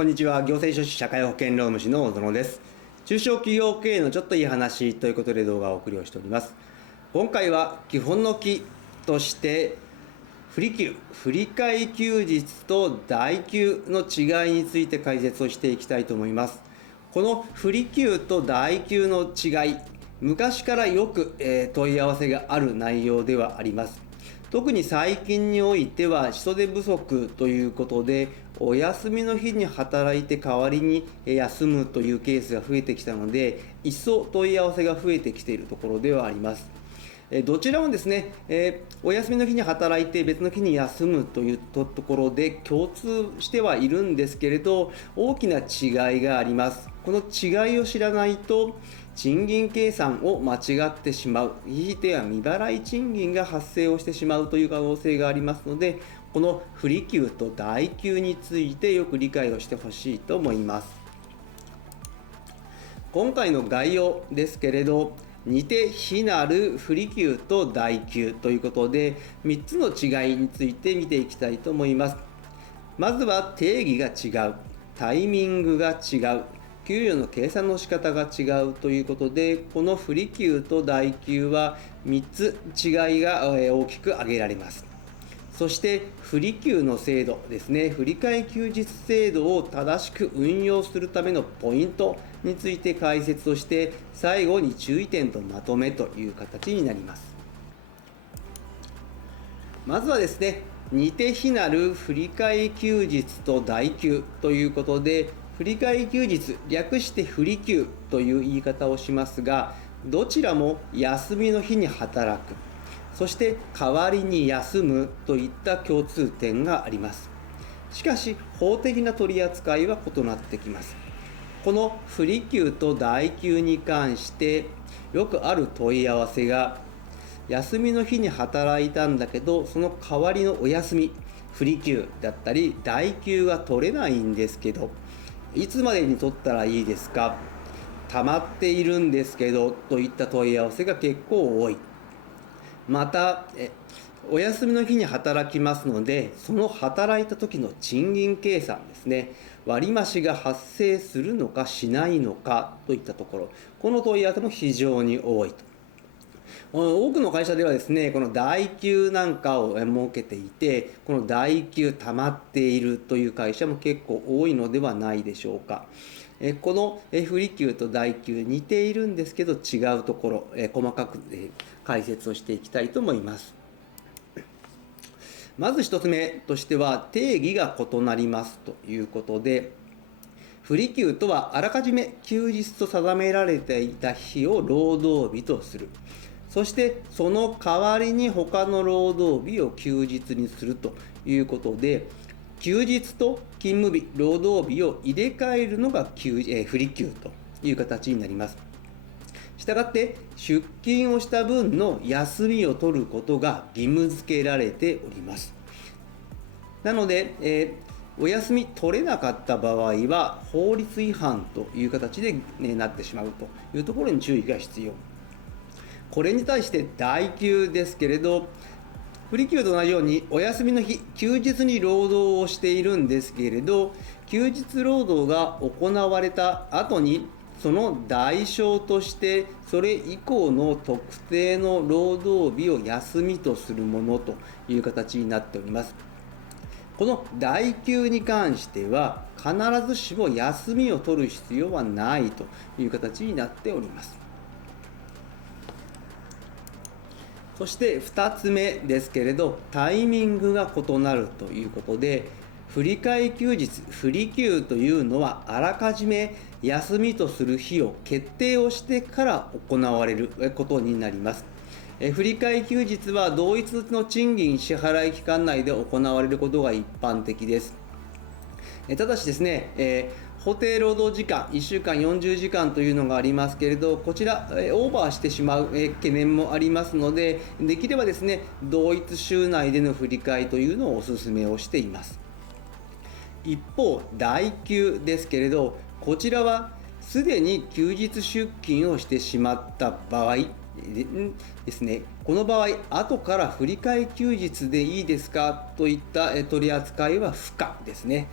こんにちは。行政書士社会保険労務士の小園です。中小企業経営のちょっといい話ということで動画をお送りをしております。今回は基本の基として不利休、振り替え休日と代休の違いについて解説をしていきたいと思います。この不利休と代休の違い、昔からよく問い合わせがある内容ではあります。特に最近においては人手不足ということで、お休みの日に働いて代わりに休むというケースが増えてきたので、一層問い合わせが増えてきているところではあります。どちらもですね、お休みの日に働いて別の日に休むというところで共通してはいるんですけれど、大きな違いがあります。この違いを知らないと賃金計算を間違ってしまう、ひいては未払い賃金が発生をしてしまうという可能性がありますので、この不利休と代休についてよく理解をしてほしいと思います。今回の概要ですけれど、似て非なる不利休と代休ということで3つの違いについて見ていきたいと思います。まずは定義が違う、タイミングが違う、給与の計算の仕方が違うということで、この不利休と代休は3つ違いが大きく挙げられます。そして不利休の制度ですね、振り替え休日制度を正しく運用するためのポイントについて解説をして、最後に注意点とまとめという形になります。まずはですね、似て非なる振り替え休日と代休ということで、振り替え休日、略して不利休という言い方をしますが、どちらも休みの日に働く、そして代わりに休むといった共通点があります。しかし法的な取り扱いは異なってきます。この不利休と代休に関してよくある問い合わせが、休みの日に働いたんだけどその代わりのお休み、不利休だったり代休が取れないんですけど、いつまでに取ったらいいですか、溜まっているんですけどといった問い合わせが結構多い。またお休みの日に働きますので、その働いた時の賃金計算ですね、割増が発生するのかしないのかといったところ、この問い合わせも非常に多いと。多くの会社ではですね、この代休なんかを設けていて、この代休溜まっているという会社も結構多いのではないでしょうか。この不利休と代休似ているんですけど違うところ、細かく解説をしていきたいと思います。まず1つ目としては定義が異なりますということで、不利休とはあらかじめ休日と定められていた日を労働日とする、そしてその代わりに他の労働日を休日にするということで、休日と勤務日、労働日を入れ替えるのが不利休という形になります。したがって出勤をした分の休みを取ることが義務付けられております。なので、お休み取れなかった場合は法律違反という形で、なってしまうというところに注意が必要。これに対して代休ですけれど、不利休と同じようにお休みの日、休日に労働をしているんですけれど、休日労働が行われた後にその代償としてそれ以降の特定の労働日を休みとするものという形になっております。この代休に関しては必ずしも休みを取る必要はないという形になっております。そして2つ目ですけれど、タイミングが異なるということで、振り替え休日、不利休というのはあらかじめ休みとする日を決定をしてから行われることになります。振り替え休日は同一の賃金支払い期間内で行われることが一般的です。ただしですね、法定労働時間1週間40時間というのがありますけれど、こちらオーバーしてしまう懸念もありますので、できればですね、同一週内での振り替えというのをお勧めをしています。一方代休ですけれど、こちらはすでに休日出勤をしてしまった場合ですね、この場合後から振り替え休日でいいですかといった取り扱いは不可ですね。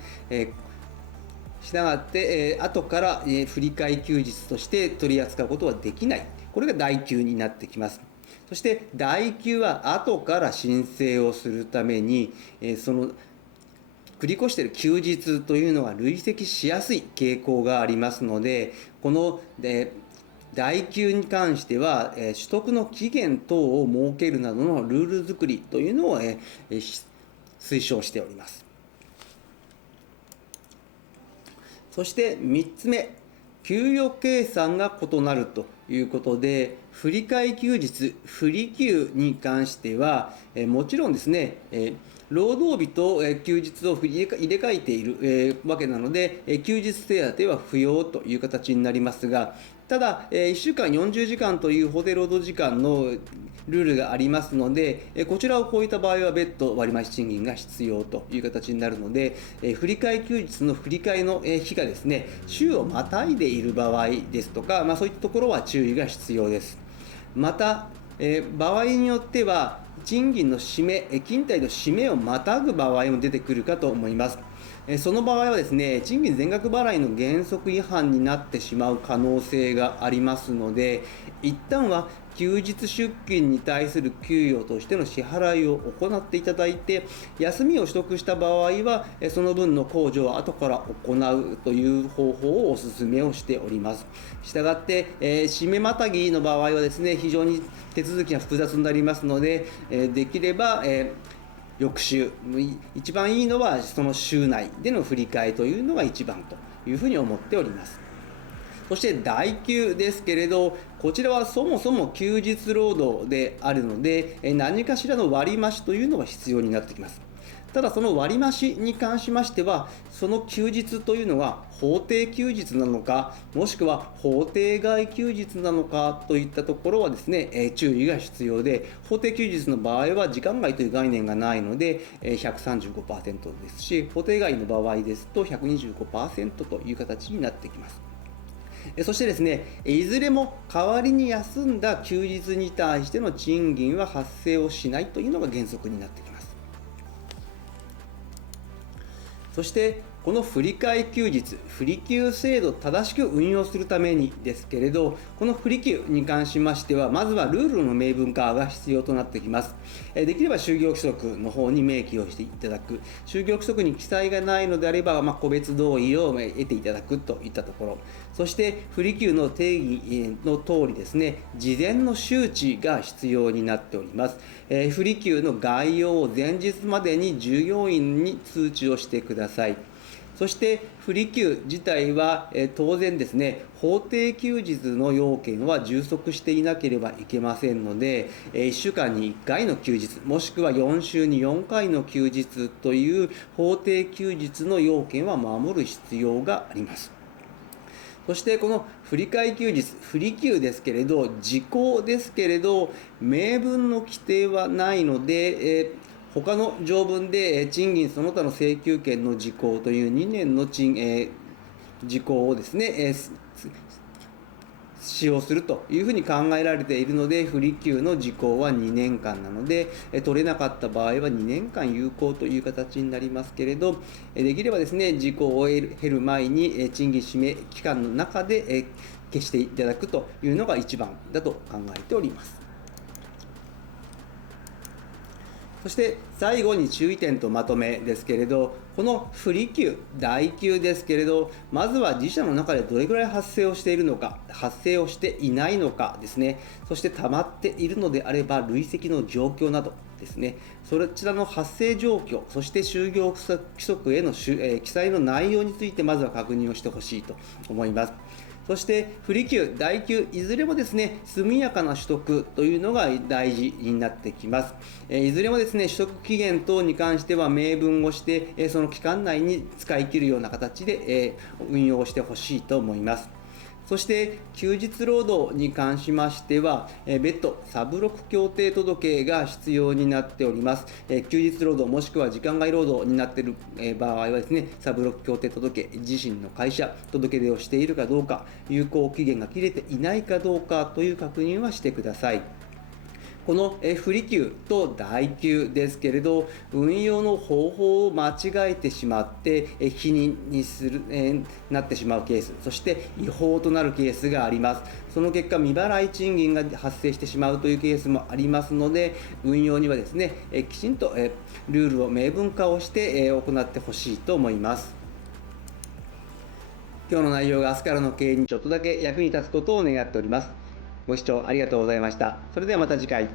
したがって、後から、振り替え休日として取り扱うことはできない。これが代休になってきます。そして代休は後から申請をするために、その繰り越している休日というのは累積しやすい傾向がありますので、この代休に関しては取得の期限等を設けるなどのルール作りというのを推奨しております。そして3つ目、給与計算が異なるということで、振り替え休日、振り休に関しては、もちろんですね、労働日と休日を入れ替えているわけなので、休日手当は不要という形になりますが、ただ、1週間40時間という法定労働時間のルールがありますので、こちらを超えた場合は別途割増賃金が必要という形になるので、振り替え休日の振り替えの日がですね、週をまたいでいる場合ですとか、そういったところは注意が必要です。また、場合によっては賃金の締め、勤怠の締めをまたぐ場合も出てくるかと思います。その場合はですね、賃金全額払いの原則違反になってしまう可能性がありますので、一旦は休日出勤に対する給与としての支払いを行っていただいて、休みを取得した場合はその分の控除を後から行うという方法をお勧めをしております。したがって、締めまたぎの場合はですね、非常に手続きが複雑になりますので、できれば、翌週、一番いいのはその週内での振り替えというのが一番というふうに思っております。そして代休ですけれど、こちらはそもそも休日労働であるので、何かしらの割増というのが必要になってきます。ただその割増に関しましては、その休日というのは法定休日なのか、もしくは法定外休日なのかといったところはですね、注意が必要で、法定休日の場合は時間外という概念がないので 135% ですし、法定外の場合ですと 125% という形になってきます。そしてですね、いずれも代わりに休んだ休日に対しての賃金は発生をしないというのが原則になってきます。そしてこの振り替え休日、振り休制度を正しく運用するためにですけれど、この振り休に関しましては、まずはルールの明文化が必要となってきます。できれば就業規則の方に明記をしていただく、就業規則に記載がないのであれば、個別同意を得ていただくといったところ、そして振り休の定義の通りですね、事前の周知が必要になっております。振り休の概要を前日までに従業員に通知をしてください。そして振り休自体は当然ですね、法定休日の要件は充足していなければいけませんので、1週間に1回の休日、もしくは4週に4回の休日という法定休日の要件は守る必要があります。そしてこの振り替え休日、振り休ですけれど、時効ですけれど、明文の規定はないので、他の条文で賃金その他の請求権の時効という2年の時効をですね、使用するというふうに考えられているので、不利休の時効は2年間なので、取れなかった場合は2年間有効という形になりますけれど、できればですね、時効を経る前に賃金締め期間の中で消していただくというのが一番だと考えております。そして最後に注意点とまとめですけれど、この不利休、代休ですけれど、まずは自社の中でどれぐらい発生をしているのか、発生をしていないのかですね、そして溜まっているのであれば累積の状況などですね、そちらの発生状況、そして就業規則への記載の内容についてまずは確認をしてほしいと思います。そして不利休、代休、いずれもですね、速やかな取得というのが大事になってきます。いずれもですね、取得期限等に関しては明文をして、その期間内に使い切るような形で運用してほしいと思います。そして休日労働に関しましては、別途サブロク協定届が必要になっております。休日労働もしくは時間外労働になっている場合はですね、サブロク協定届、自身の会社届け出をしているかどうか、有効期限が切れていないかどうかという確認はしてください。この不利給と代給ですけれど、運用の方法を間違えてしまって否認になってしまうケース、そして違法となるケースがあります。その結果、未払い賃金が発生してしまうというケースもありますので、運用にはですね、きちんとルールを明文化をして行ってほしいと思います。今日の内容が明日からの経営にちょっとだけ役に立つことを願っております。ご視聴ありがとうございました。それではまた次回。